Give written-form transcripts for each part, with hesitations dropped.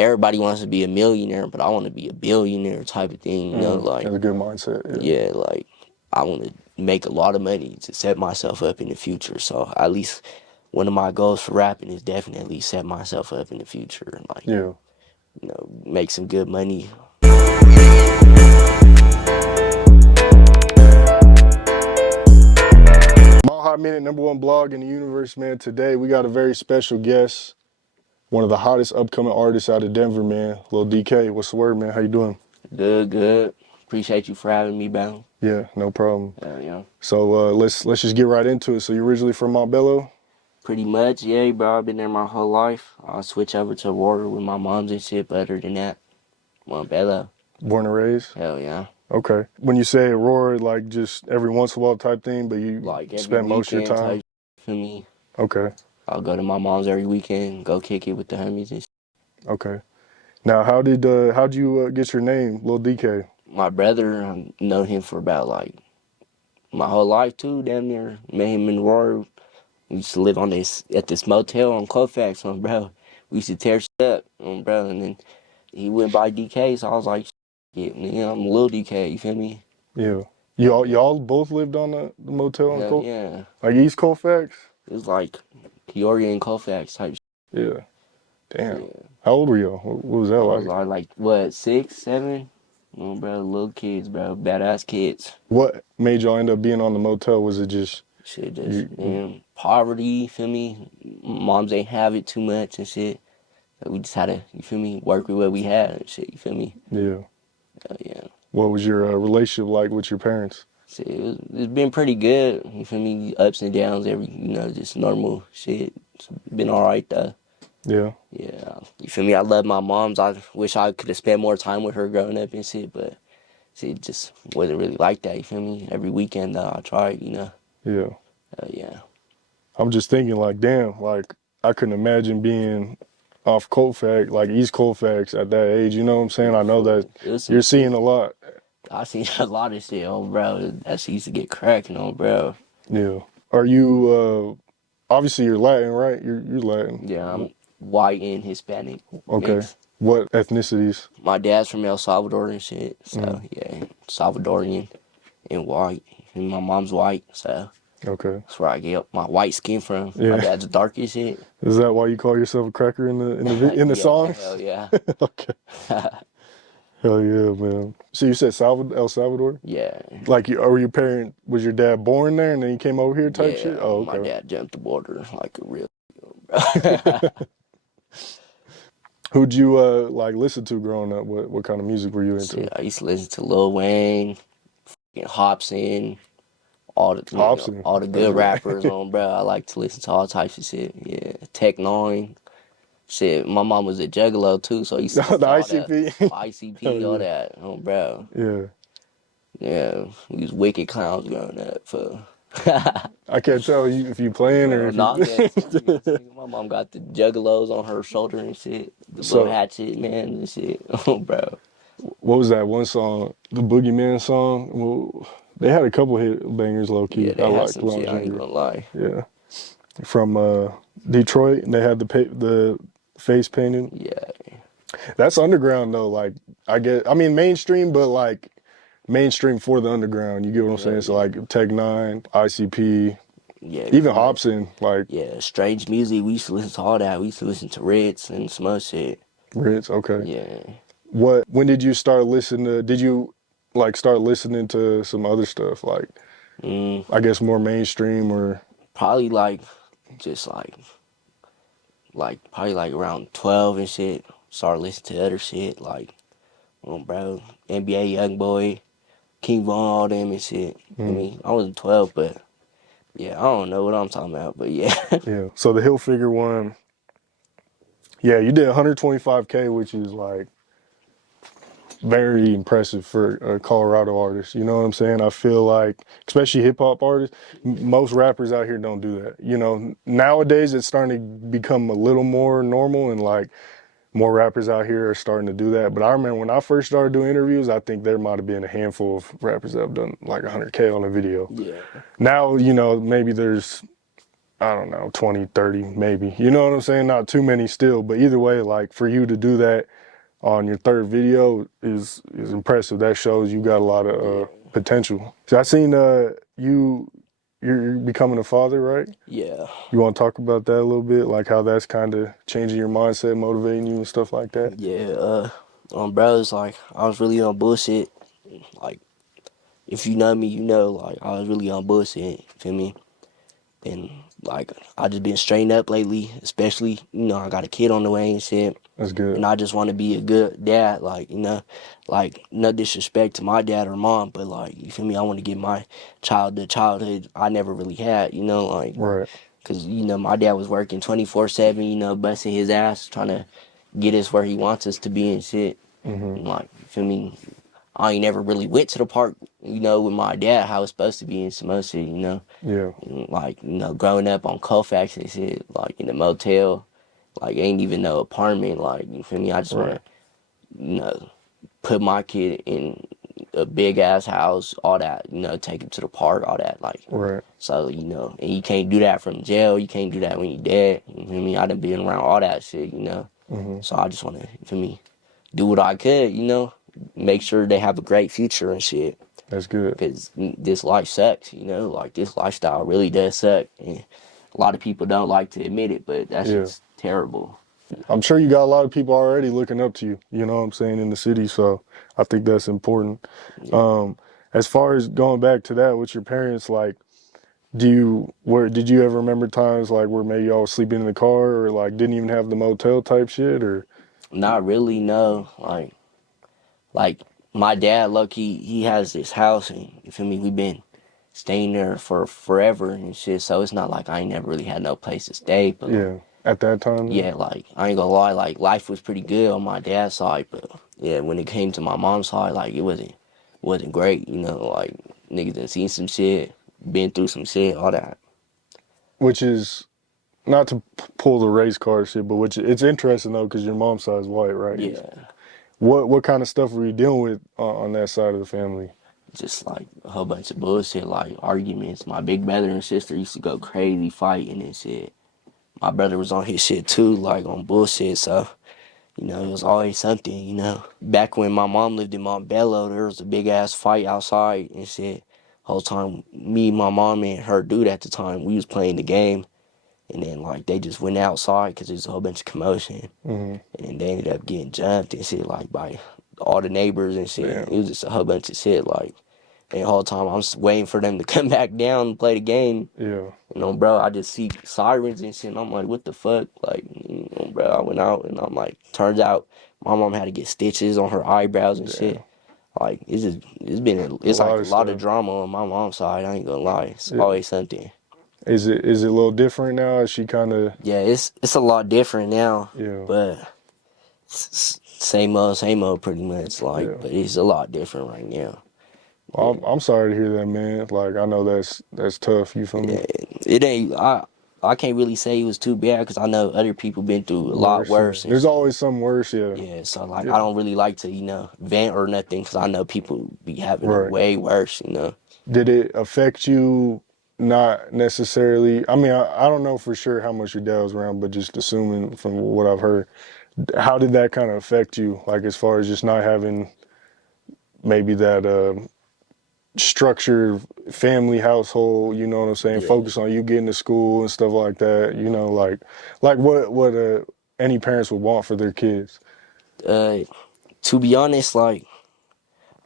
everybody wants to be a millionaire, but I want to be a billionaire type of thing, you know, like. That's a good mindset. Yeah, like, I want to make a lot of money to set myself up in the future. So at least one of my goals for rapping is definitely set myself up in the future. Like, Yeah. you know, make some good money. My Hot Minute, #1 blog in the universe, man. Today we got a very special guest, one of the hottest upcoming artists out of Denver, man. Lul DK. What's the word, man? How you doing? Good, good. Appreciate you for having me, bro. Yeah, no problem. Yeah. So let's just get right into it. So you're originally from Montbello? Pretty much, yeah, bro. I've been there my whole life. I'll switch over to Aurora with my moms and shit, but other than that, Montbello. Born and raised? Hell yeah. Okay. When you say Aurora, like just every once in a while type thing, but you Like every spend most of your weekend time? type, for me. Okay. I'll go to my mom's every weekend, go kick it with the homies and shit. Okay. Now, how'd you get your name, Lul DK? My brother, I've known him for about like my whole life too, damn near. Met him in Aurora. We used to live at this motel on Colfax, bro. We used to tear shit up, bro. And then he went by DK, so I was like, yeah, nigga, I'm Lul DK, you feel me? Yeah. Y'all both lived on the motel on Hell yeah. like East Colfax? It was like Peoria and Colfax type shit. Yeah. Damn. Yeah. How old were y'all? What was that I like? was like, what, 6, 7? Bro, little kids, bro. Badass kids. What made y'all end up being on the motel? Was it just Shit, just, poverty, you feel me? Moms ain't have it too much and shit. So we just had to, you feel me, work with what we had and shit, you feel me? Yeah. Yeah. What was your relationship like with your parents? Shit, it's been pretty good, you feel me? Ups and downs, just normal shit. It's been alright though. Yeah. Yeah, you feel me? I love my moms. I wish I could have spent more time with her growing up and shit, but it just wasn't really like that, you feel me? Every weekend though, I tried, you know? Yeah. Yeah. I'm just thinking like, damn, like I couldn't imagine being off Colfax, like East Colfax at that age, you know what I'm saying? I know that you're seeing a lot. I seen a lot of shit, bro. That shit used to get cracking, bro. Yeah. Are you, obviously you're Latin, right? You're Latin. Yeah, I'm white and Hispanic Okay. mix. What ethnicities? My dad's from El Salvador and shit, so yeah, Salvadorian and white. And my mom's white, so Okay. that's where I get my white skin from. Yeah. My dad's dark as shit. Is that why you call yourself a cracker in the Yeah, songs? Hell yeah. Okay. Hell yeah, man. So you said El Salvador? Yeah. Like, was your dad born there and then he came over here type shit? Oh, okay. My dad jumped the border like a real bro. Who'd you like listen to growing up? What kind of music were you into? Shit, I used to listen to Lil Wayne, Hobson, all the good rappers bro. I like to listen to all types of shit. Yeah, Tech Nine. Shit, my mom was a juggalo too, so I used to listen The to all ICP. that. ICP, all that, bro. Yeah. Yeah, we was wicked clowns growing up. I can't tell you if you playing or if my mom got the juggalos on her shoulder and shit. The little hatchet man and shit. Bro. What was that one song? The Boogeyman song? Well, they had a couple hit bangers low key. Yeah, they had some shit, I ain't gonna lie. Yeah. From Detroit, and they had the face painting. Yeah. That's underground though, like I mean mainstream, but like mainstream for the underground. You get what I'm saying? So like Tech Nine, ICP, even Hobson, like strange music. We used to listen to all that. We used to listen to Ritz and some other shit. Ritz, okay. Yeah. When did you start listening to? Did you like start listening to some other stuff like? I guess more mainstream or probably like just probably like around 12 and shit. Started listening to other shit like, bro, NBA Youngboy, King Von, all them and shit. I mean, I wasn't 12, but yeah, I don't know what I'm talking about, but yeah. Yeah. So the Hilfiger one, yeah, you did 125K, which is like very impressive for a Colorado artist. You know what I'm saying? I feel like, especially hip hop artists, most rappers out here don't do that. You know, nowadays it's starting to become a little more normal and like more rappers out here are starting to do that. But I remember when I first started doing interviews, I think there might have been a handful of rappers that have done like 100K on a video. Yeah. Now, you know, maybe there's I don't know, 20, 30, maybe. You know what I'm saying? Not too many still, but either way, like for you to do that on your third video is impressive. That shows you got a lot of Yeah. potential. So I seen you're becoming a father, right? Yeah. You want to talk about that a little bit, like how that's kind of changing your mindset, motivating you and stuff like that? Yeah. Bro, it's like I was really on bullshit. Like, if you know me, you know, like I was really on bullshit. Feel me? And like I just been straightened up lately, especially I got a kid on the way and shit. That's good. And I just want to be a good dad, like no disrespect to my dad or mom, but like you feel me, I want to give my child the childhood I never really had, like Right. because my dad was working 24/7, busting his ass trying to get us where he wants us to be and shit. Hmm. And like you feel me, I ain't never really went to the park, with my dad how it's supposed to be in some other shit. Yeah. Like, growing up on Colfax and shit, like in a motel, like ain't even no apartment, like you feel me? I just Right. wanna, you know, put my kid in a big ass house, all that, take him to the park, all that, like Right. so, and you can't do that from jail, you can't do that when you're dead. You feel me? I done been around all that shit. Hmm. So I just wanna, you feel me, do what I could, make sure they have a great future and shit. That's good. Because this life sucks, like this lifestyle really does suck. And a lot of people don't like to admit it, but that Yeah. shit's terrible. I'm sure you got a lot of people already looking up to you, you know what I'm saying, in the city. So I think that's important. Yeah. Um, as far as going back to that with your parents, like, did you ever remember times like where maybe y'all was sleeping in the car or like didn't even have the motel type shit or? Not really, no. Like my dad, lucky, he has this house, and you feel me? We've been staying there for forever and shit. So it's not like I ain't never really had no place to stay, but like, Yeah, at that time though? yeah, like I ain't gonna lie, like life was pretty good on my dad's side, but yeah, when it came to my mom's side, like it wasn't great, like niggas done seen some shit, been through some shit, all that. Which is not to pull the race car shit, but which it's interesting though because your mom's side is white, right? Yeah, What kind of stuff were you dealing with on that side of the family? just like a whole bunch of bullshit, like arguments. My big brother and sister used to go crazy fighting and shit. My brother was on his shit too, like on bullshit, so it was always something. Back when my mom lived in Montbello, there was a big ass fight outside and shit. Whole time, me, my mom, and her dude at the time, we was playing the game, and then like they just went outside because there's a whole bunch of commotion, Hmm. and then they ended up getting jumped and shit like by all the neighbors and shit. It Damn. was just a whole bunch of shit like. And the whole time I'm just waiting for them to come back down and play the game. Yeah. Bro, I just see sirens and shit, and I'm like, what the fuck? Like, bro, I went out, and I'm like, turns out my mom had to get stitches on her eyebrows and Damn. shit. Like, A it's like lot a of lot of stuff. drama on my mom's side. I ain't gonna lie, it's Yeah. always something. Is it a little different now? Is she kind of, Yeah, it's a lot different now, yeah, but same old, pretty much. Like, yeah. but it's a lot different right now. Well, Yeah, I'm sorry to hear that, man. Like I know that's tough. You feel me? yeah. It ain't. I can't really say it was too bad because I know other people been through a lot Worse, yeah. worse and There's shit. always something worse, yeah. Yeah, so like I Yeah. don't really like to, vent or nothing because I know people be having it Right. way worse. Did it affect you? Not necessarily. I mean, I don't know for sure how much your dad was around, but just assuming from what I've heard, how did that kind of affect you? Like as far as just not having maybe that structured family household, you know what I'm saying? Yeah. Focus on you getting to school and stuff like that, like what any parents would want for their kids. Uh, to be honest, like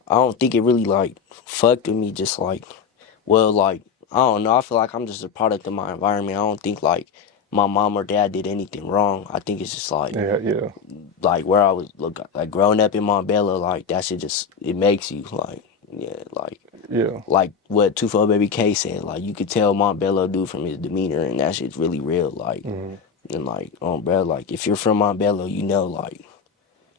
I don't think it really like fucked with me. Just like, well, like I don't know. I feel like I'm just a product of my environment. I don't think like my mom or dad did anything wrong. I think it's just Yeah, yeah, like where I was like growing up in Montbello, like that shit just it makes you like yeah yeah. like what Tufo Baby K said, like you could tell Montbello dude from his demeanor, and that shit's really real. Like, Hmm. and like, bro, like if you're from Montbello, like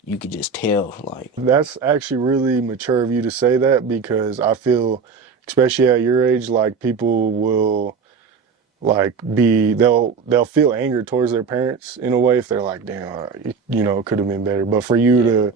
you could just tell, like, That's actually really mature of you to say that because I feel, especially at your age, like people will like they'll feel anger towards their parents in a way if they're like, damn, it could have been better. But for you yeah, to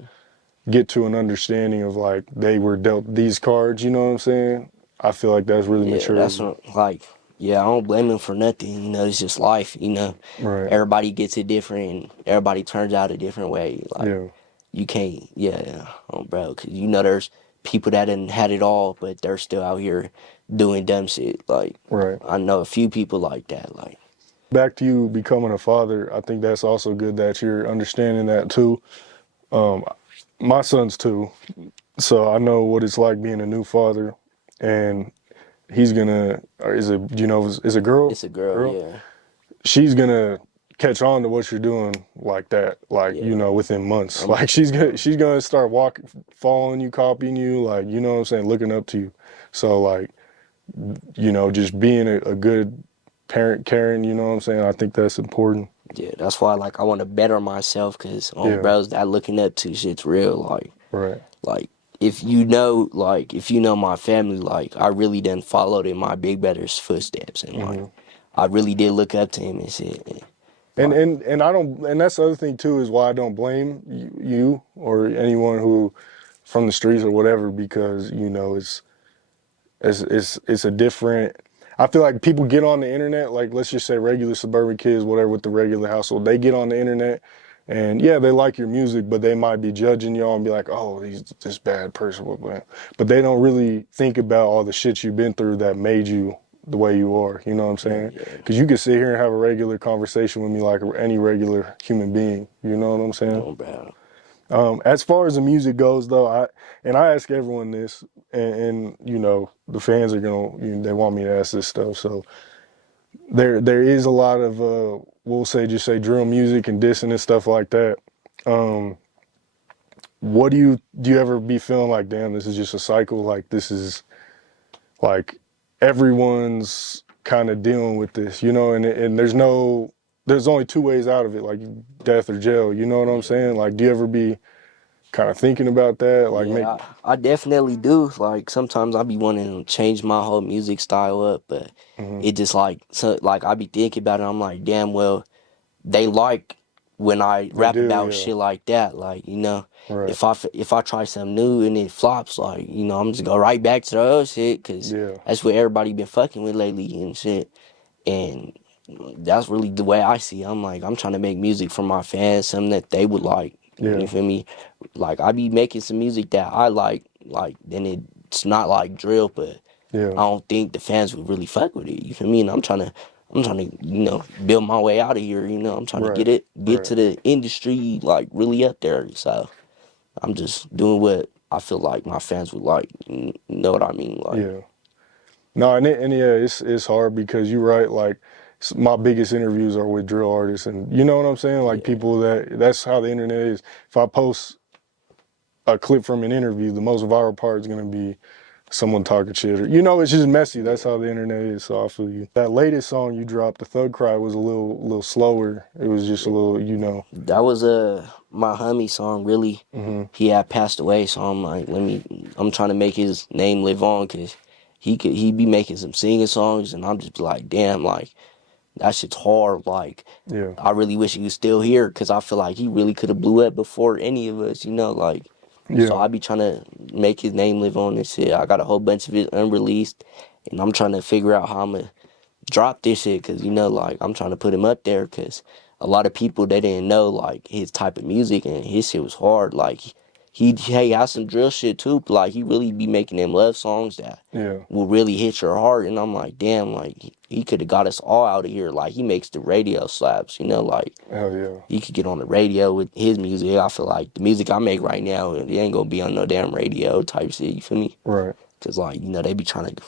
get to an understanding of like they were dealt these cards, you know what I'm saying? I feel like that's really yeah, mature of that's you. what, like, Yeah, I don't blame him for nothing. You know, it's just life. You know, Right. everybody gets it different, and everybody turns out a different way. Like Yeah. you can't, yeah, bro, because you know there's people that done had it all, but they're still out here doing dumb shit. Like Right. I know a few people like that. Like Back to you becoming a father, I think that's also good that you're understanding that too. Um, my son's two, so I know what it's like being a new father, and he's gonna, or is it, you know, is a girl? it's a girl, Girl? yeah, She's gonna catch on to what you're doing like that, like, you yeah. know, within months. I'm Like she's gonna start walking, following you, copying you, like, you know what I'm saying, looking up to you. So like, you know, just being a good parent, caring, you know what I'm saying? I think that's important. Yeah, that's why like I want to better myself because Yeah, bros that looking up to shit's real. right. Like if you know my family, like I really done followed in my big brother's footsteps, and like hmm I really did look up to him and shit. And, And like and I don't, and that's the other thing too is why I don't blame you or anyone who from the streets or whatever, because you know it's a different. I feel like people get on the internet, like let's just say regular suburban kids, whatever, with the regular household, they get on the internet, and yeah, they like your music, but they might be judging y'all and be like, oh, he's this bad person, but they don't really think about all the shit you've been through that made you the way you are. You know what I'm hell saying? yeah, Because you could sit here and have a regular conversation with me like any regular human being. You know what I'm saying? bro. As far as the music goes, though, I ask everyone this, and you know the fans are gonna they want me to ask this stuff. So there is a lot of we'll say just say drill music and dissing and stuff like that. Um, what do you ever be feeling like, damn, this is just a cycle? Like this is like everyone's kind of dealing with this, you know, and there's only two ways out of it, like death or jail. You know what I'm Yeah, saying? Like, do you ever be kind of thinking about that, like make. yeah, I definitely do. Like sometimes I be wanting to change my whole music style up, but hmm it just like so like I be thinking about it. I'm like, damn, well, they like when I They rap do, about yeah. shit like that. Like you know, Right. if I try something new and it flops, like you know, I'm just go right back to the old shit because Yeah. that's what everybody been fucking with lately and shit. And that's really the way I see it. I'm like, I'm trying to make music for my fans, something that they would like. You Yeah. feel me? Like I be making some music that I like then it's not like drill, but Yeah. I don't think the fans would really fuck with it. You feel me? And I'm trying to, you know, build my way out of here. You know, I'm trying to Right. get Right. to the industry like really up there. So I'm just doing what I feel like my fans would like. You know what I mean? Like, Yeah. No, and yeah, it's hard because you're right. Like my biggest interviews are with drill artists, and you know what I'm saying. Like yeah, people that's how the internet is. If I post a clip from an interview, the most viral part is gonna be someone talking shit. Or, you know, it's just messy. That's yeah. how the internet is. So I feel you. That latest song you dropped, the Thug Cry, was a little slower. It was just a little, you know. That was my homie song. Really, hmm he had passed away, so I'm like, I'm trying to make his name live on, cause he be making some singing songs, and I'm just be like, damn, like that shit's hard. Like Yeah. I really wish he was still here, cause I feel like he really could have blew up before any of us, you know, like. So Yeah. I be trying to make his name live on and shit. I got a whole bunch of it unreleased, and I'm trying to figure out how I'm gonna drop this shit because you know like I'm trying to put him up there because a lot of people they didn't know like his type of music and his shit was hard. Like he has some drill shit too, but like he really be making them love songs that Yeah. will really hit your heart. And I'm like, damn, like he could have got us all out of here. Like he makes the radio slaps, you know, like Hell yeah. he could get on the radio with his music. I feel like the music I make right now, it ain't gonna be on no damn radio type shit. You feel me? Right. Cause like you know they be trying to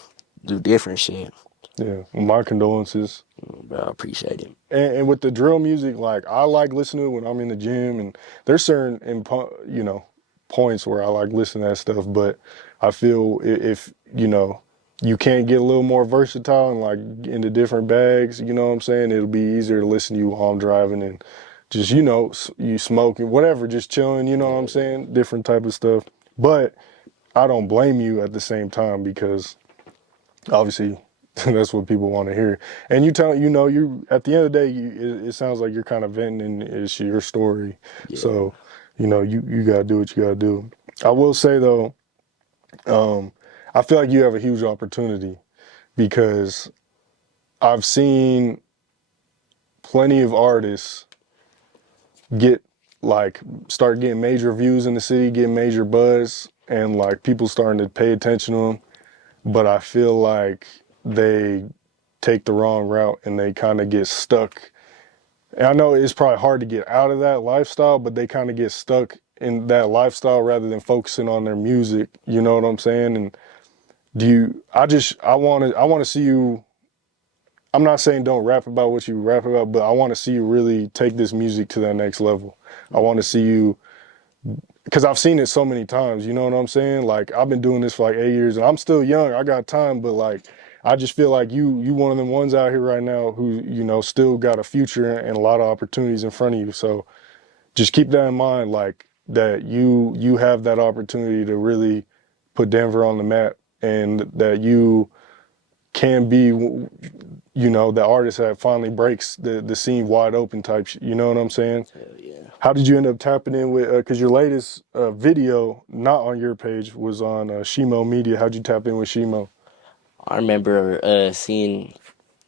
do different shit. Yeah. My condolences. Bro, I appreciate it. And with the drill music, like I like listening to it when I'm in the gym, and there's certain you know points where I like listening to that stuff. But I feel if you know you can't get a little more versatile and like into different bags, you know what I'm saying? It'll be easier to listen to you while I'm driving and just you know you smoking whatever, just chilling. You know what I'm Yeah, yeah. saying? Different type of stuff. But I don't blame you at the same time because obviously that's what people want to hear. And you know, you at the end of the day, it sounds like you're kind of venting it's your story. Yeah, So, you know, you gotta do what you gotta do. I will say though, I feel like you have a huge opportunity because I've seen plenty of artists get like start getting major views in the city, get major buzz, and like people starting to pay attention to them. But I feel like they take the wrong route and they kind of get stuck. And I know it's probably hard to get out of that lifestyle, but they kind of get stuck in that lifestyle rather than focusing on their music. You know what I'm saying? And I want to see you. I'm not saying don't rap about what you rap about, but I want to see you really take this music to that next level. I want to see you, because I've seen it so many times, you know what I'm saying? Like, I've been doing this for like 8 years and I'm still young. I got time, but like, I just feel like you one of them ones out here right now who, you know, still got a future and a lot of opportunities in front of you. So just keep that in mind, like that you have that opportunity to really put Denver on the map, and that you can be, you know, the artist that finally breaks the scene wide open type shit. You know what I'm saying? Hell yeah. How did you end up tapping in with, because your latest video, not on your page, was on Shimo Media. How'd you tap in with Shimo? I remember seeing.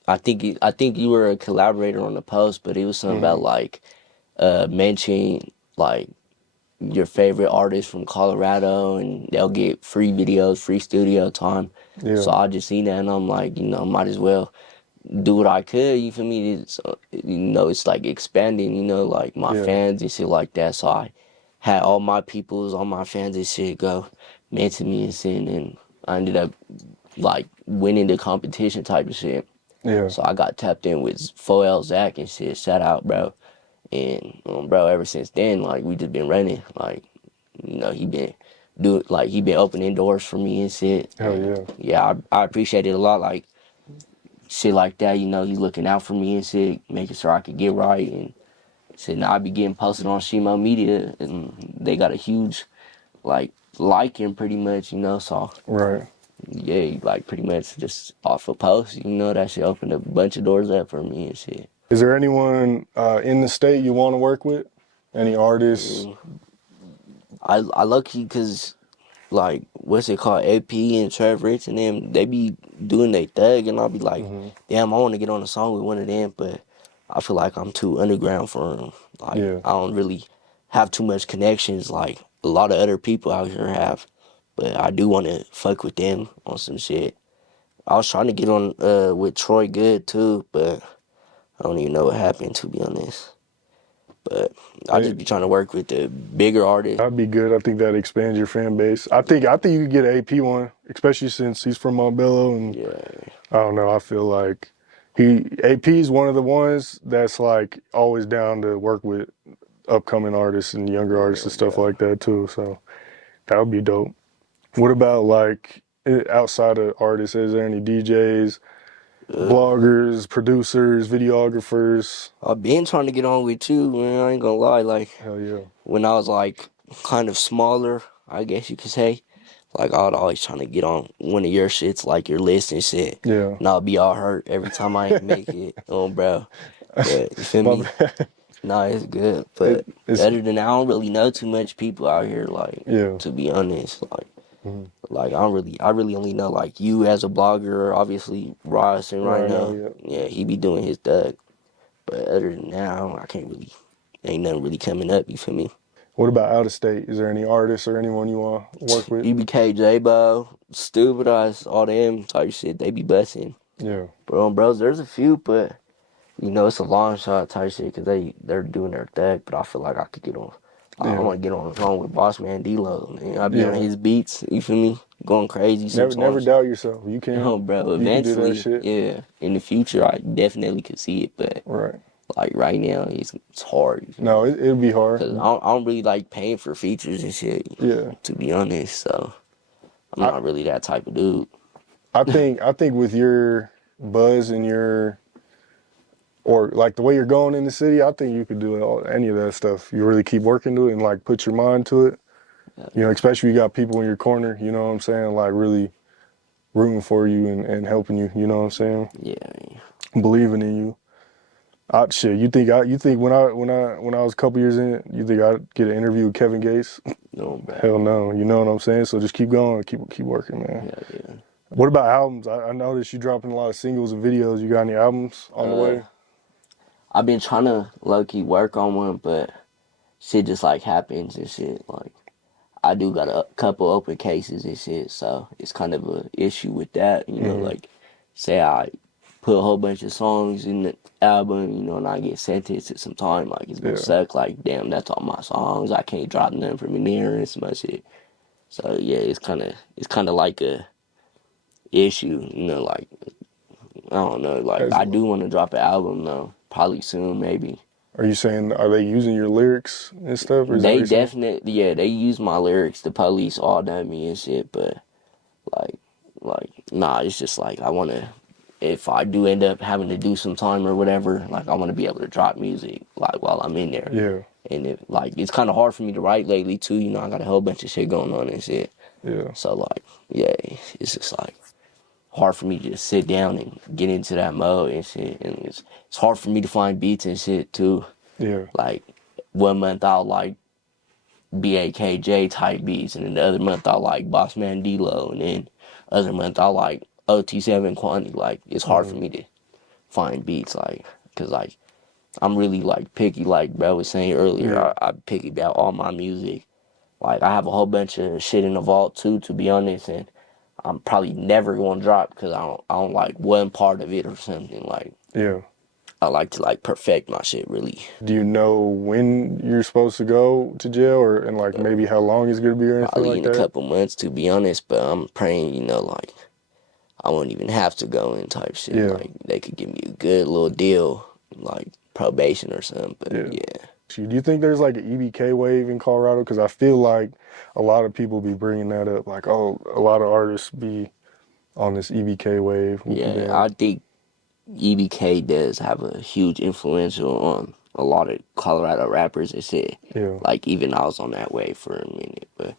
I think you were a collaborator on the post, but it was something about Mm-hmm. like mentioning like your favorite artist from Colorado, and they'll get free videos, free studio time. Yeah, So I just seen that, and I'm like, might as well do what I could. You feel me? It's, it's like expanding. Like my yeah, fans and shit like that. So I had all my fans and shit go mention me and shit, and I ended up like winning the competition type of shit. yeah. So I got tapped in with 4L Zach and shit. Shout out, bro. And bro, ever since then, like we just been running. Like, he been opening doors for me and shit. Hell And yeah. yeah, I appreciate it a lot. Like shit like that, he looking out for me and shit, making sure I could get right. And shit, now I be getting posted on Shimo Media, and they got a huge like liking pretty much, So Right. yeah, like pretty much just off a post, that shit opened a bunch of doors up for me and shit. Is there anyone in the state you want to work with? Any artists? Mm. I lucky because like what's it called, AP and Trev Rich and them, they be doing they thug, and I'll be like, Mm-hmm. damn, I want to get on a song with one of them, but I feel like I'm too underground for them. Like Yeah. I don't really have too much connections like a lot of other people out here have, but I do want to fuck with them on some shit. I was trying to get on with Troy Good too, but I don't even know what happened, to be honest. But I Hey, just be trying to work with the bigger artists. that'd be good. I think that expands your fan base. I think you could get an AP one, especially since he's from Montbello, and Yeah, I don't know. I feel like AP is one of the ones that's like always down to work with upcoming artists and younger artists yeah, and stuff bro. like that too. So that would be dope. What about like outside of artists? Is there any DJs, Uh, bloggers, producers, videographers? I've been trying to get on with you, man. I ain't gonna lie. Like Hell yeah. when I was like kind of smaller, I guess you could say. Like I would always trying to get on one of your shits, like your list and shit. Yeah. And I'll be all hurt every time I ain't make it, bro. But you feel My me? bad. Nah, it's good. But It's other than that, I don't really know too much people out here. Like yeah. to be honest, like. Mhm. I really only know like you as a blogger, obviously Ross and right Right now, now, yeah. yeah, he be doing his thug. But other than that, I can't really, ain't nothing really coming up. You feel me? What about out of state? Is there any artists or anyone you want to work with? EBK, J-Bo, Stupid Eyes, all them type shit, they be busting. Yeah. Bros, there's a few, but it's a long shot type shit because they're doing their thug. But I feel like I could get on. I Yeah. want to get on the phone with Boss Man D-Lo. Man, I be on Yeah. his beats. You feel me? Going crazy Never sometimes. doubt yourself. You can. Bro, You can do that eventually, shit. yeah. In the future, I definitely could see it, but Right. like right now, it's hard. You feel No, me? it'd be hard. Cause I don't really like paying for features and shit, Yeah. to be honest. So I'm I not really that type of dude. I think with your buzz and your, or like the way you're going in the city, I think you could do any of that stuff. You really keep working to it and like put your mind to it. You know, especially you got people in your corner, you know what I'm saying? Like really rooting for you and helping you, you know what I'm saying? Yeah, Believing in you. Shit, you think when I was a couple years in, you think I'd get an interview with Kevin Gates? no, bro. Hell no. You know what I'm saying? So just keep going, keep working, man. Yeah, yeah. What about albums? I noticed you dropping a lot of singles and videos. You got any albums on the Uh, way? I've been trying to low key work on one, but shit just like happens and shit. Like I do got a couple open cases and shit, so it's kind of a issue with that. You know, Mm-hmm. like say I put a whole bunch of songs in the album, you know, and I get sentenced to some time, like it's gonna Yeah. suck. Like damn, that's all my songs. I can't drop nothing from in there and some other shit. So yeah, it's kind of like a issue. You know, like I don't know. Like As, I do want to drop an album though, probably soon, maybe. are you saying, are they using your lyrics and stuff, or is that what They you're saying? definitely, yeah, they use my lyrics. The police all done me and shit, but like, nah, it's just like I want to. If I do end up having to do some time or whatever, like I want to be able to drop music like while I'm in there. Yeah, And if like it's kind of hard for me to write lately too, you know, I got a whole bunch of shit going on and shit. yeah, So like, yeah, it's just like hard for me to just sit down and get into that mode and shit. And it's hard for me to find beats and shit too. yeah, Like 1 month I'll like BAKJ type beats, and then the other month I like Bossman D-Lo, and then other month I like OT7 Quantity. Like it's hard for mm, me to find beats, like, cause like I'm really like picky, like bro was saying earlier. yeah. I picky about all my music. Like I have a whole bunch of shit in the vault too, to be honest, and I'm probably never gonna drop because I don't like one part of it or something. Like Yeah. I like to like perfect my shit really. Do you know when you're supposed to go to jail, or and like maybe how long it's gonna be or anything Probably like in a that? couple months, to be honest. But I'm praying, you know, like I wouldn't even have to go in type shit. Yeah, Like they could give me a good little deal, like probation or something. But yeah. yeah, Do you think there's like an EBK wave in Colorado? Because I feel like a lot of people be bringing that up. Like, oh, a lot of artists be on this EBK wave. yeah, Then, I think EBK does have a huge influential on a lot of Colorado rappers and shit. yeah, Like even I was on that wave for a minute, but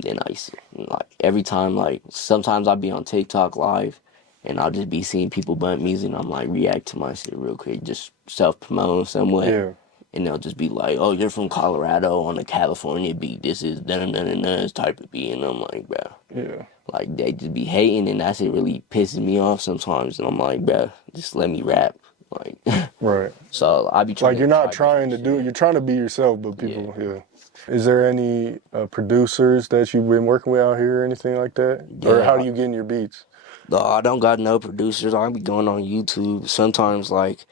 then I used to, like every time, like sometimes I'll be on TikTok live and I'll just be seeing people bump music and I'm like react to my shit real quick, just self promoting somewhat. yeah, And they'll just be like, "Oh, you're from Colorado on a California beat. This is dun dun dun dun type of beat." And I'm like, bro, yeah. like they just be hating, and that shit really pisses me off sometimes. And I'm like, bro, just let me rap. Like, Right. so I be trying Like to you're not try trying different to do. shit. You're trying to be yourself, but Yeah, people, yeah. Is there any producers that you've been working with out here or anything like that? Or how yeah. do you get in your beats? No, I don't got no producers. I be going on YouTube. Sometimes like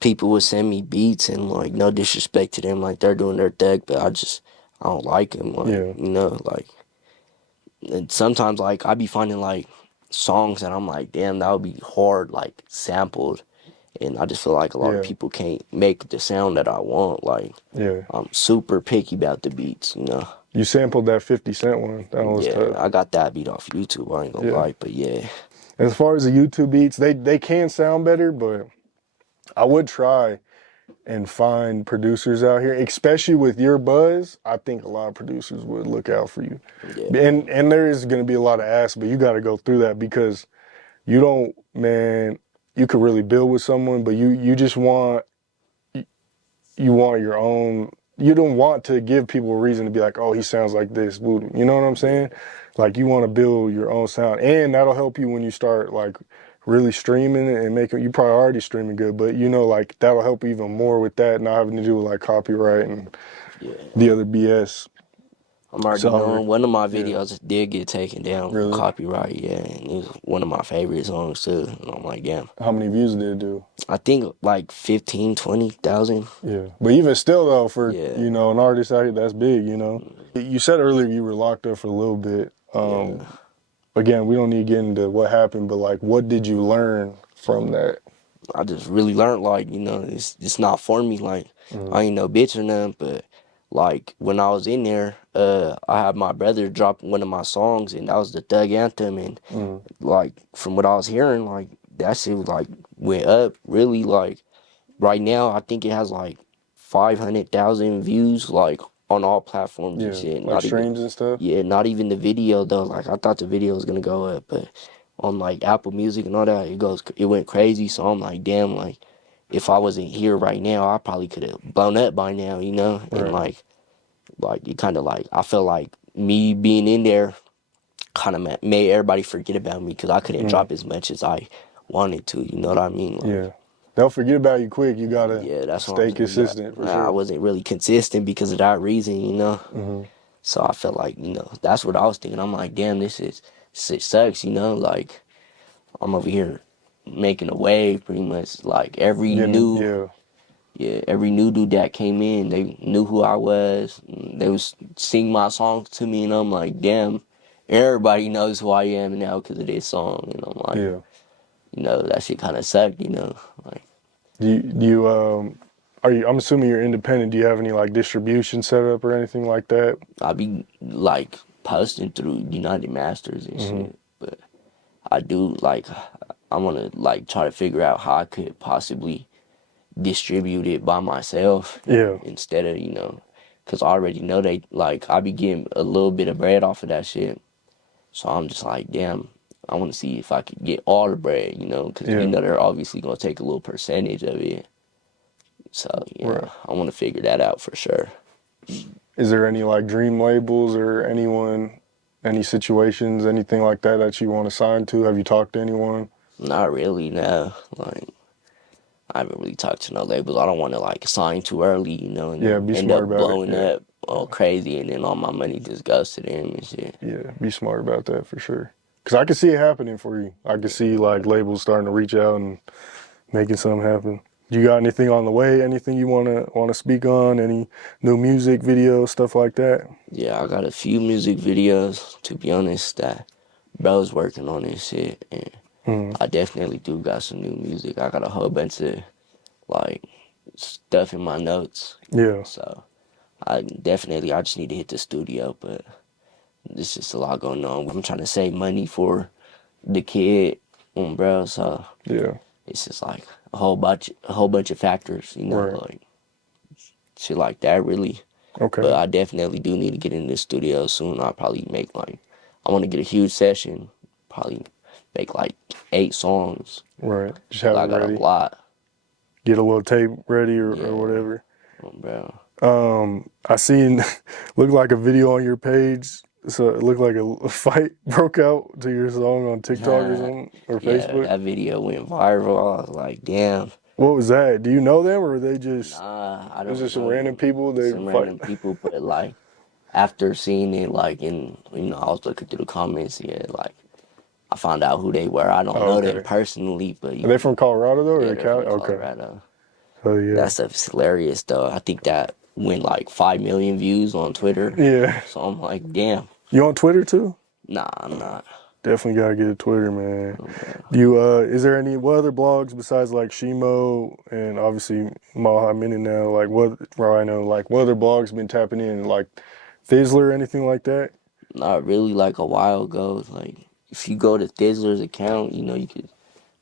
people would send me beats and like no disrespect to them, like they're doing their thing, but I don't like them. Like Yeah, you know, like and sometimes like I be finding like songs that I'm like, damn, that would be hard like sampled, and I just feel like a lot of yeah, people can't make the sound that I want. Like yeah. I'm super picky about the beats, you know. You sampled that 50 Cent one. That one was Yeah, tough. I got that beat off YouTube. I ain't gonna Yeah. lie, but yeah, As far as the YouTube beats, they can sound better, but I would try and find producers out here, especially with your buzz. I think a lot of producers would look out for you. yeah, And there is going to be a lot of ass, but you got to go through that because you don't, man, you could really build with someone, but you just want you want your own. You don't want to give people a reason to be like, oh, he sounds like this. Voodoo. You know what I'm yeah, saying? Like you want to build your own sound, and that'll help you when you start like really streaming and making. You probably already streaming good, but you know, like that'll help you even more with that, not having to do with like copyright and yeah. the other BS. I'm already So knowing one of my yeah, videos did get taken down for really. copyright. Yeah, and it was one of my favorite songs too. And I'm like, damn. How many views did it do? I think like 15, 20,000. Yeah, but even still though, for Yeah, an artist out here, that's big. You said earlier you were locked up for a little bit. yeah. Again, we don't need to get into what happened, but like, what did you learn from that? I just really learned like, you know, it's not for me. Like Mm, I ain't no bitch or nothing, but like when I was in there, I had my brother drop one of my songs and that was the Thug Anthem, and mm, like from what I was hearing, like that shit was like went up really. Like right now I think it has like 500,000 views like on all platforms and yeah, shit. like Not even, streams and stuff. yeah, not even the video though. Like I thought the video was gonna go up, but on like Apple Music and all that, it went crazy. So I'm like, damn, like if I wasn't here right now, I probably could have blown up by now, you know. And Right. like it kind of like I felt like me being in there, kind of made everybody forget about me because I couldn't Mm, drop as much as I wanted to. You know what I mean? Like, yeah. They'll forget about you quick. You gotta yeah, that's what I'm stay saying. You got, consistent for I sure. wasn't really consistent because of that reason, you know. Hmm. So I felt like, that's what I was thinking. I'm like, damn, this sucks, you know. Like, I'm over here making a wave, pretty much. Like Yeah, every new dude that came in, they knew who I was. They was sing my songs to me, and I'm like, damn, everybody knows who I am now because of this song. And I'm like, yeah. that shit kind of sucked, you know. Like, Do you are you? I'm assuming you're independent. Do you have any like distribution setup or anything like that? I be like posting through United Masters and Hmm. shit, but I do like I want to like try to figure out how I could possibly distribute it by myself Yeah, instead of because I already know they like I be getting a little bit of bread off of that shit. So I'm just like, damn, I want to see if I could get all the bread, because yeah. they're obviously gonna take a little percentage of it. So Right. I want to figure that out for sure. Is there any like dream labels or anyone, any situations, anything like that that you want to sign to? Have you talked to anyone? Not really, no. Like I haven't really talked to no labels. I don't want to like sign too early, and Yeah, then be end smart up about it. blowing Yeah, up all crazy, and then all my money just goes to them and shit. yeah, be smart about that for sure. Because I can see it happening for you. I can see like labels starting to reach out and making something happen. You got anything on the way? Anything you wanna speak on? Any new music videos, stuff like that? Yeah, I got a few music videos, to be honest, that bro's working on this shit, and Hmm. I definitely do got some new music. I got a whole bunch of like stuff in my notes, Yeah, so I just need to hit the studio, but there's just a lot going on. I'm trying to save money for the kid, bro. So yeah, it's just like a whole bunch of factors, right. like shit like that, really. But Okay, I definitely do need to get in the studio soon. I'll probably make like, I want to get a huge session, probably make like 8 songs, right. Just cause have it I got a ready. lot. Get a little tape ready or Yeah, whatever. bro. I seen looked like a video on your page. So it looked like a fight broke out to your song on TikTok or Nah, something or yeah, Facebook. that video went viral. I was like, damn. What was that? Do you know them or are they just Nah, I it was don't just some know random them. people they Some fight? random people, but like after seeing it, like I was looking through the comments. Yeah, like I found out who they were. I don't Oh, know them okay. personally, but Are they from Colorado though or yeah, they they're Cali? from Okay. Colorado. Oh yeah. That stuff is hilarious, though. I think that went like 5 million views on Twitter. Yeah. So I'm like, damn. You on Twitter too? Nah, I'm not. Definitely gotta get a Twitter, man. Bro. Do you is there any what other blogs besides like Shimo and obviously Mohammed now? Like what Rhino, like what other blogs been tapping in? Like Fizzler or anything like that? Not really like a while ago. Like, if you go to Thizzler's account, you could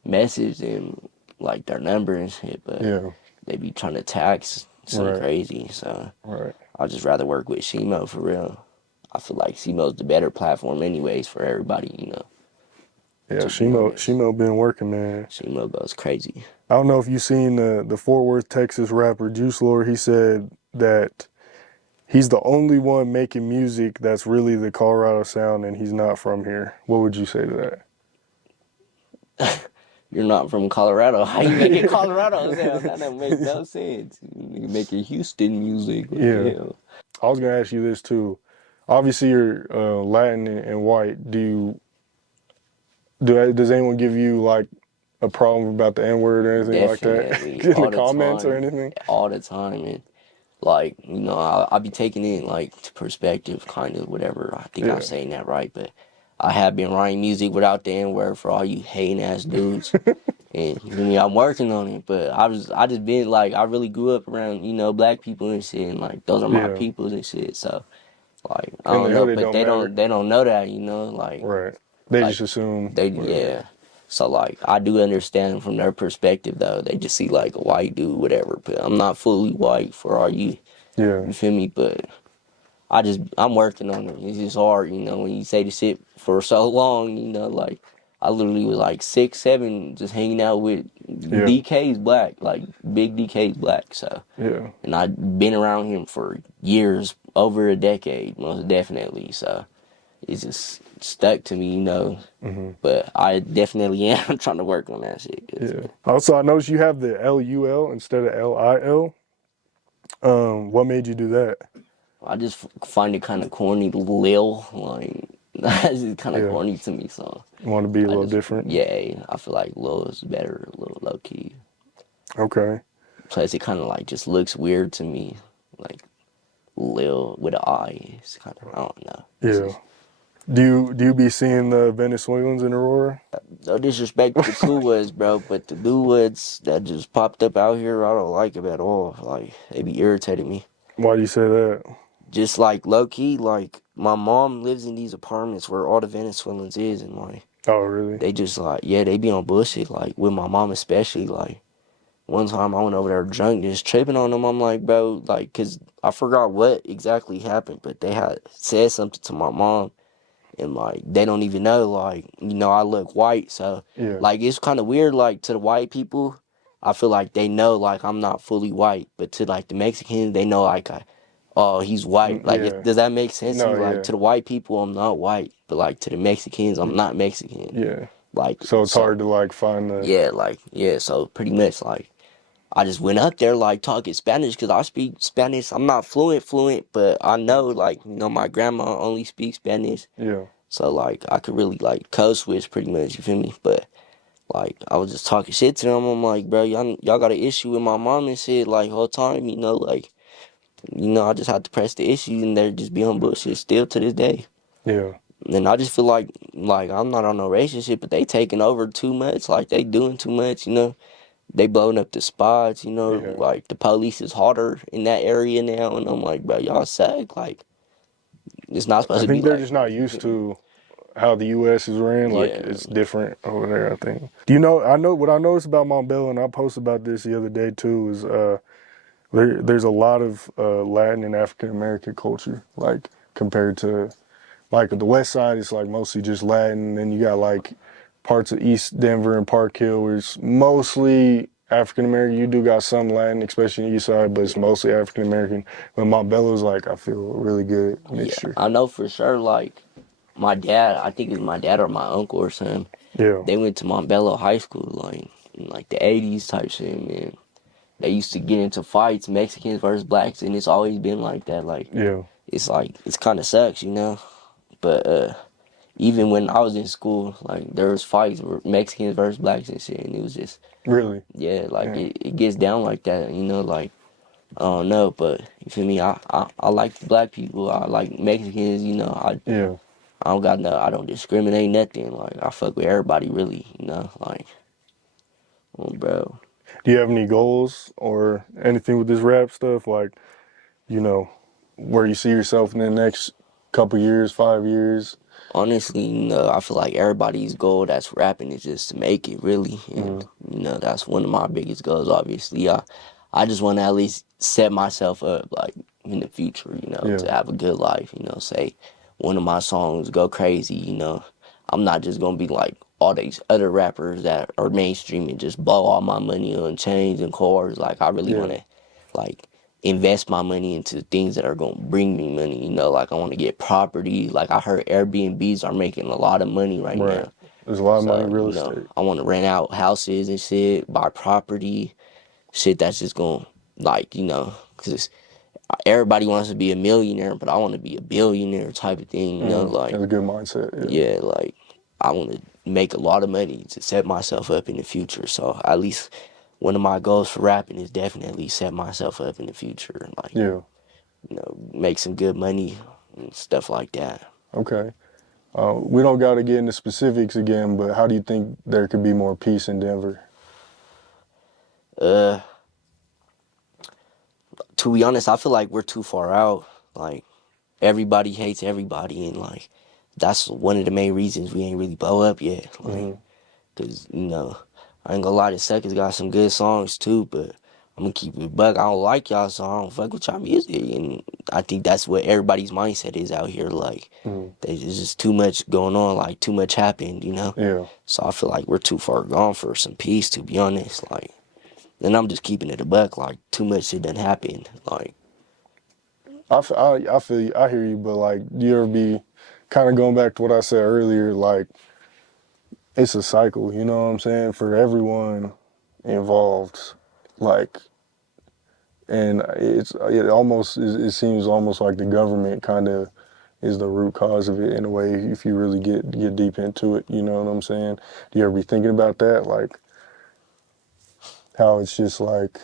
message them like their number and shit, but Yeah. they be trying to tax some Right. crazy. So Right. I'd just rather work with Shimo for real. I feel like Shimo's the better platform, anyways, for everybody, Yeah, to be Shimo honest. Shimo been working, man. Shimo goes crazy. I don't know if you seen the Fort Worth, Texas rapper Juice Lord. He said that he's the only one making music that's really the Colorado sound, and he's not from here. What would you say to You're not from Colorado. How you making that? Colorado sound? That don't make no sense. You making Houston music. What the Yeah, hell? I was gonna ask you this too. Obviously, you're Latin and white. Does anyone give you like a problem about the N word or anything like that Definitely. in the All the comments or time. anything? All the time. And like, I be taking it like to perspective, kind of, whatever. I think I'm Yeah, saying that right, but I have been writing music without the N word for all you hating ass dudes. And I'm working on it, but I just been like, I really grew up around, black people and shit, and like those are my yeah. peoples and shit. So like, I In the don't hood, know, it but don't matter. they don't know that, Right. They like just assume they, whatever. yeah. So like, I do understand from their perspective though. They just see like a white dude, whatever. But I'm not fully white for all you. Yeah, You feel me? But I'm working on it. It's just hard, when you say the shit for so long, like I literally was like 6, 7, just hanging out with yeah, DK's black, like big DK's black. So, yeah. and I've been around him for years, over a decade, most definitely. So it's just stuck to me, you know. Hmm. But I definitely am trying to work on that shit. Cause Yeah. Also, I noticed you have the LUL instead of LIL. What made you do that? I just find it kind of corny, Lil. Like, that's just kind of Yeah. corny to me. So You want to be a I little just, different. yeah, I feel like Lil is better, a little low key. Okay. Plus, it kind of like just looks weird to me. Like, Lil with an I. It's kind of, I don't know. It's Yeah. just, Do you be seeing the Venezuelans in Aurora? no disrespect to the cool ones, bro, but the new ones that just popped up out here, I don't like them at all. Like, they be irritating me. Why do you say that? Just like low key, like my mom lives in these apartments where all the Venezuelans is, and like Oh, really? they just like yeah, they be on bullshit. Like with my mom especially. Like one time I went over there drunk, just tripping on them. I'm like, bro, like, cause I forgot what exactly happened, but they had said something to my mom, and like they don't even know. Like I look white, so Yeah. like it's kind of weird. Like to the white people, I feel like they know like I'm not fully white, but to like the Mexicans, they know like oh, he's white. Like, Yeah. does that make sense to No, you? Like, yeah. to the white people, I'm not white, but like to the Mexicans, I'm not Mexican. Yeah. Like, So it's so hard to like find the. yeah, like yeah. So pretty much, like, I just went up there like talking Spanish because I speak Spanish. I'm not fluent, but I know like my grandma only speaks Spanish, Yeah. so like I could really like code switch pretty much. You feel me? But like I was just talking shit to them. I'm like, bro, y'all got an issue with my mom and shit like whole time. Like. I just had to press the issue and they're just be on bullshit still to this day. Yeah. And I just feel like I'm not on no relationship, but they taking over too much. Like they doing too much. They blowing up the spots. Yeah. Like the police is harder in that area now. And I'm like, bro, y'all suck. Like it's not supposed I to be think they're like, just not used to how the U.S. is ran. Like yeah, it's different over there. I think. Do you know? I know what I noticed about Montbello, and I posted about this the other day too. Is there's a lot of Latin and African American culture, like compared to like the West Side. It's like mostly just Latin, and you got like parts of East Denver and Park Hill, where it's mostly African American. You do got some Latin, especially in the East Side, but it's yeah, mostly African American. But Montbello's like I feel a really good yeah. mixture. I know for sure. Like my dad, I think it's my dad or my uncle or something. Yeah, They went to Montbello High School, like in like the '80s type shit, man. They used to get into fights, Mexicans versus blacks, and it's always been like that. yeah, Like it's kind of sucks. But even when I was in school, like there was fights with Mexicans versus blacks and shit, and it was just really. yeah, like Yeah, it gets down like that. Like I don't know, but you feel me? I like black people. I like Mexicans. yeah. I don't got no. I don't discriminate nothing. Like I fuck with everybody really. Like bro. Do you have any goals or anything with this rap stuff? Like, you know, where you see yourself in the next couple years, 5 years? Honestly, I feel like everybody's goal that's rapping is just to make it really, and Mm, that's one of my biggest goals. Obviously, I just want to at least set myself up like in the future, yeah, to have a good life. Say one of my songs go crazy. I'm not just gonna be like all these other rappers that are mainstream and just blow all my money on chains and cars. Like I really want yeah, to like invest my money into things that are gonna bring me money. Like I want to get property. Like I heard Airbnbs are making a lot of money right right. now. There's a lot of money in So real estate. I want to rent out houses and shit, buy property, shit that's just gonna like because everybody wants to be a millionaire, but I want to be a billionaire type of thing. Like That's a good mindset. Yeah. yeah, like I want to make a lot of money to set myself up in the future. So at least one of my goals for rapping is definitely set myself up in the future. Like Yeah. make some good money and stuff like that. Okay. We don't got to get into specifics again, but how do you think there could be more peace in Denver? Uh, to be honest, I feel like we're too far out. Like everybody hates everybody, and like that's one of the main reasons we ain't really blow up yet. Like, Hmm. cause I ain't gonna lie, the Suckers got some good songs too, but I'm gonna keep it buck. I don't like y'all, so I don't fuck with y'all music, and I think that's what everybody's mindset is out here. Like, Hmm. there's just too much going on, like too much happened. Yeah. So I feel like we're too far gone for some peace, to be honest. Like, and I'm just keeping it a buck. Like, too much shit done happened. Like, I feel you. I hear you, but like, do you ever be kind of going back to what I said earlier, like it's a cycle, you know what I'm saying, for everyone involved. Like, and it seems almost like the government kind of is the root cause of it in a way if you really get deep into it, you know what I'm saying? Do you ever be thinking about that? Like how it's just like,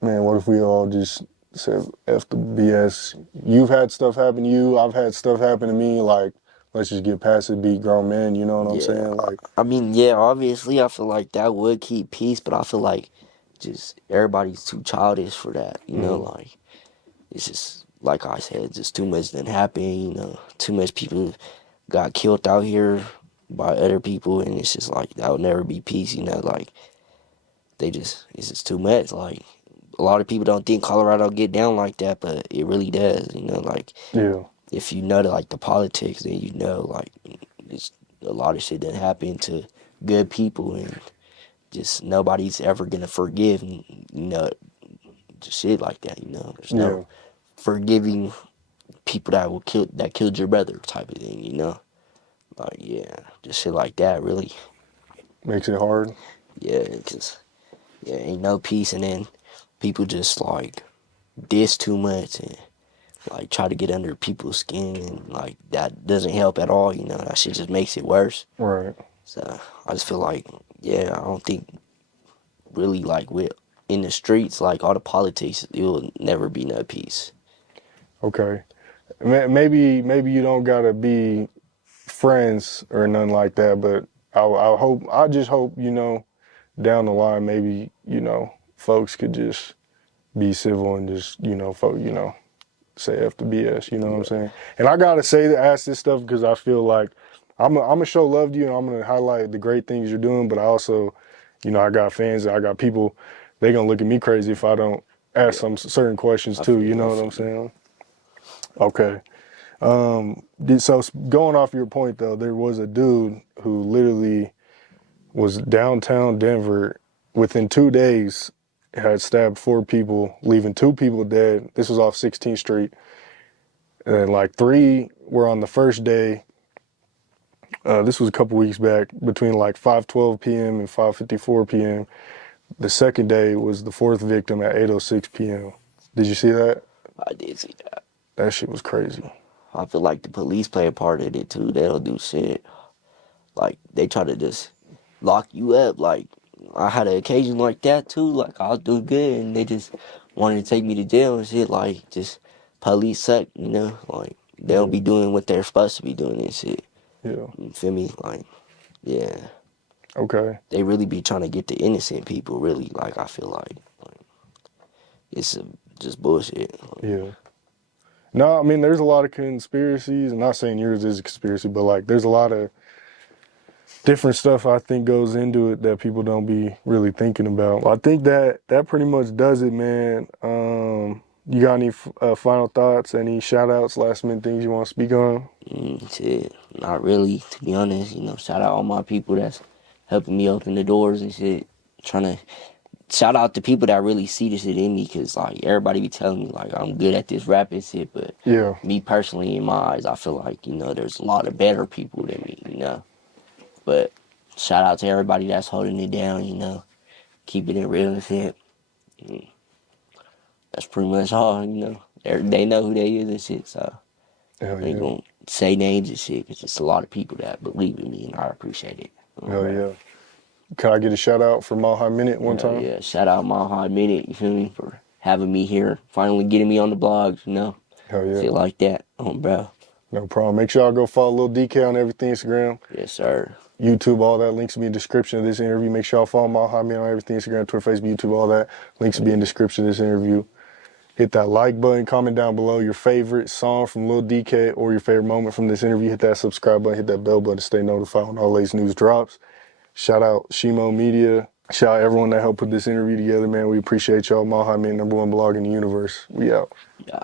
man, what if we all just said F the BS? You've had stuff happen to you, I've had stuff happen to me, like let's just get past it, be grown men, you know what I'm Yeah, saying? Like, I mean, yeah, obviously, I feel like that would keep peace, but I feel like just everybody's too childish for that, you know, mm, like, it's just, like I said, just too much didn't happen, you know, too much people got killed out here by other people, and it's just like, that would never be peace, you know, like, it's just too much, like, a lot of people don't think Colorado get down like that, but it really does, you know, like, yeah, if you know like the politics, then you know like it's a lot of shit that happened to good people, and just nobody's ever gonna forgive, you know, just shit like that. You know, there's no yeah, forgiving people that killed your brother type of thing. You know, like yeah, just shit like that. Really, makes it hard. yeah, cause yeah, ain't no peace, and then people just like diss too much and like try to get under people's skin, and like that doesn't help at all, you know, that shit just makes it worse. Right. So I just feel like, yeah, I don't think really like with in the streets, like all the politics, it will never be no peace. Okay. Maybe you don't gotta be friends or nothing like that, but I just hope, you know, down the line, maybe, you know, folks could just be civil and just, you know, say F the BS, you know what I'm Yeah, saying? And I gotta ask this stuff because I feel like I'm gonna show love to you and I'm gonna highlight the great things you're doing, but I also, you know, I got fans, I got people, they gonna look at me crazy if I don't ask yeah, some certain questions I too, feel you you, I know what I'm feel you. saying? Okay. So going off your point though, there was a dude who literally was downtown Denver within 2 days, had stabbed 4 people, leaving 2 people dead. This was off 16th Street. And like 3 were on the first day. This was a couple weeks back, between like 5:12 p.m. and 5:54 p.m. The second day was the 4th victim at 8:06 p.m. Did you see that? I did see that. That shit was crazy. I feel like the police play a part in it too. They don't do shit. Like they try to just lock you up. Like I had an occasion like that too. Like I was doing good, and they just wanted to take me to jail and shit. Like just police suck, you know. Like they don't Yeah, be doing what they're supposed to be doing and shit. yeah. You feel me? Like yeah, Okay, they really be trying to get the innocent people. Really, like I feel like it's just bullshit. yeah. No, I mean, there's a lot of conspiracies. I'm not saying yours is a conspiracy, but like, there's a lot of different stuff I think goes into it that people don't be really thinking about. I think that pretty much does it, man. You got any final thoughts? Any shout outs, last minute things you want to speak on? Shit, not really, to be honest. You know, shout out all my people that's helping me open the doors and shit. Trying to shout out the people that really see this shit in me, cause like everybody be telling me like I'm good at this rapping shit, but Yeah, me personally, in my eyes, I feel like you know there's a lot of better people than me, you know. But shout out to everybody that's holding it down, you know, keeping it real and shit. Mm, That's pretty much all, you know. They know who they is and shit, so hell I ain't yeah, gonna say names and shit, cause it's a lot of people that believe in me, and I appreciate it. hell Bro. yeah. Can I get a shout out for Mile High Minute one Hell time? yeah, shout out my hot minute, you feel me, for having me here, finally getting me on the blogs, you know. Hell yeah, Shit like that. Bro. no problem. Make sure y'all go follow Lil DK on everything, Instagram, Yes, sir. YouTube, all that. Links will be in the description of this interview. Make sure y'all follow Mile High Minute on everything, Instagram, Twitter, Facebook, YouTube, all that. Links will be in the description of this interview. Hit that like button, comment down below your favorite song from Lil DK or your favorite moment from this interview. Hit that subscribe button, hit that bell button to stay notified when all latest news drops. Shout out Shimo Media. Shout out everyone that helped put this interview together, man. We appreciate y'all. Mile High Minute, #1 blog in the universe. We out. Yeah.